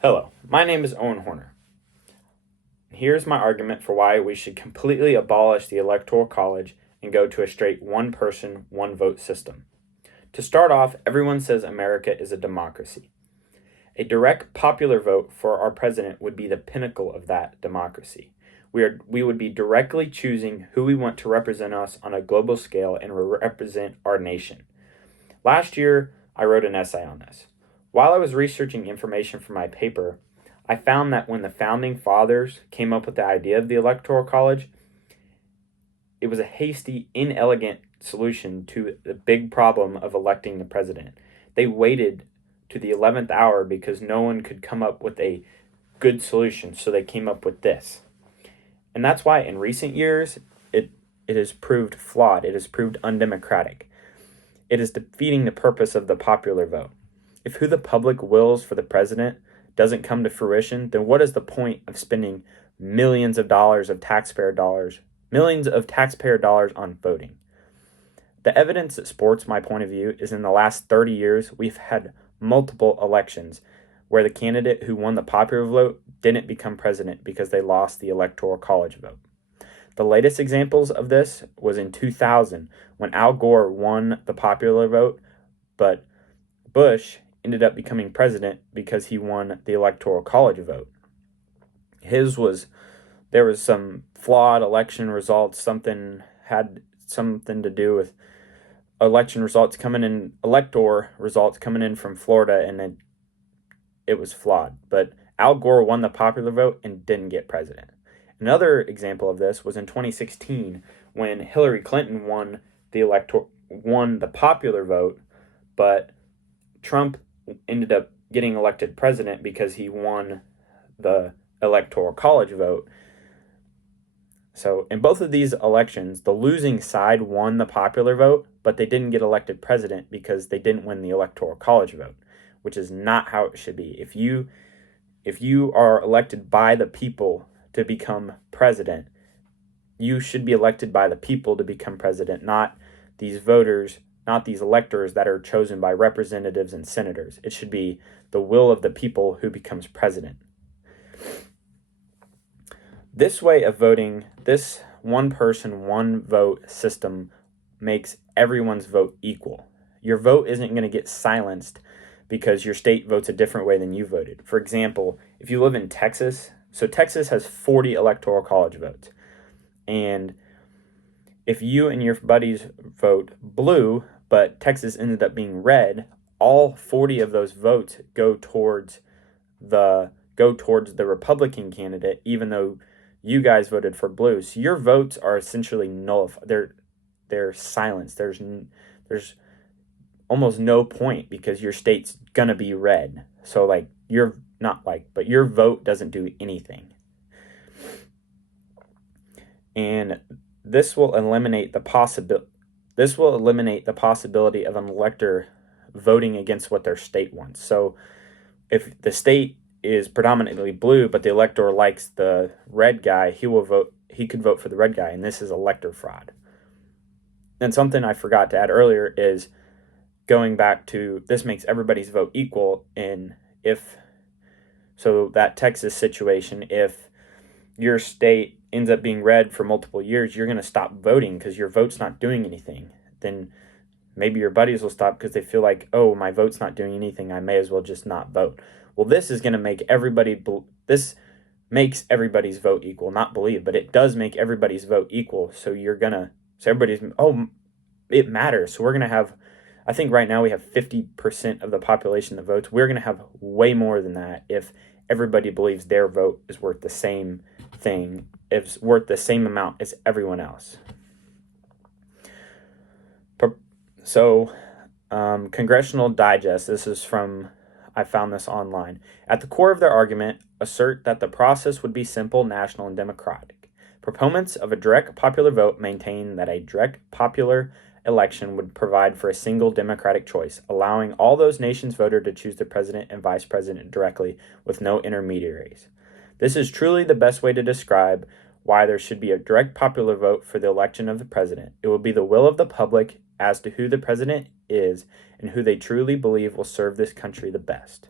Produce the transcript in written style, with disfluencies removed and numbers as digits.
Hello, my name is Owen Horner. Here's my argument for why we should completely abolish the Electoral College and go to a straight one person, one vote system. To start off, everyone says America is a democracy. A direct popular vote for our president would be the pinnacle of that democracy. We would be directly choosing who we want to represent us on a global scale and represent our nation. Last year, I wrote an essay on this. While I was researching information for my paper, I found that when the founding fathers came up with the idea of the Electoral College, it was a hasty, inelegant solution to the big problem of electing the president. They waited to the 11th hour because no one could come up with a good solution, so they came up with this. And that's why in recent years, it has proved flawed. It has proved undemocratic. It is defeating the purpose of the popular vote. If who the public wills for the president doesn't come to fruition, then what is the point of spending millions of taxpayer dollars on voting? The evidence that supports my point of view is in the last 30 years, we've had multiple elections where the candidate who won the popular vote didn't become president because they lost the Electoral College vote. The latest examples of this was in 2000 when Al Gore won the popular vote, but Bush ended up becoming president because he won the Electoral College vote. There was some flawed election results. Something had something to do with elector results coming in from Florida, and it was flawed. But Al Gore won the popular vote and didn't get president. Another example of this was in 2016 when Hillary Clinton won the popular vote, but Trump ended up getting elected president because he won the Electoral College vote. So in both of these elections, the losing side won the popular vote, but they didn't get elected president because they didn't win the Electoral College vote, which is not how it should be. If you are elected by the people to become president, you should be elected by the people to become president, not these voters, not these electors that are chosen by representatives and senators. It should be the will of the people who becomes president. This way of voting, this one person, one vote system makes everyone's vote equal. Your vote isn't going to get silenced because your state votes a different way than you voted. For example, if you live in Texas, so Texas has 40 Electoral College votes. And if you and your buddies vote blue, but Texas ended up being red, all 40 of those votes go towards the Republican candidate, even though you guys voted for blue. So your votes are essentially nullified. They're silenced. There's almost no point because your state's gonna be red. So but your vote doesn't do anything. And this will eliminate the possibility of an elector voting against what their state wants. So if the state is predominantly blue, but the elector likes the red guy, he could vote for the red guy, and this is elector fraud. And something I forgot to add earlier is going back to this makes everybody's vote equal. So that Texas situation, if your state ends up being red for multiple years, you're going to stop voting because your vote's not doing anything. Then maybe your buddies will stop because they feel like, oh, my vote's not doing anything, I may as well just not vote. Well, this is going to make this makes everybody's vote equal, not believe, but it does make everybody's vote equal. So it matters. So we're going to have, I think right now we have 50% of the population that votes. We're going to have way more than that if everybody believes their vote is worth the same thing, it's worth the same amount as everyone else. So, Congressional Digest, I found this online. At the core of their argument, assert that the process would be simple, national, and democratic. Proponents of a direct popular vote maintain that a direct popular election would provide for a single democratic choice, allowing all those nations voted to choose the president and vice president directly with no intermediaries. This is truly the best way to describe why there should be a direct popular vote for the election of the president. It will be the will of the public as to who the president is and who they truly believe will serve this country the best.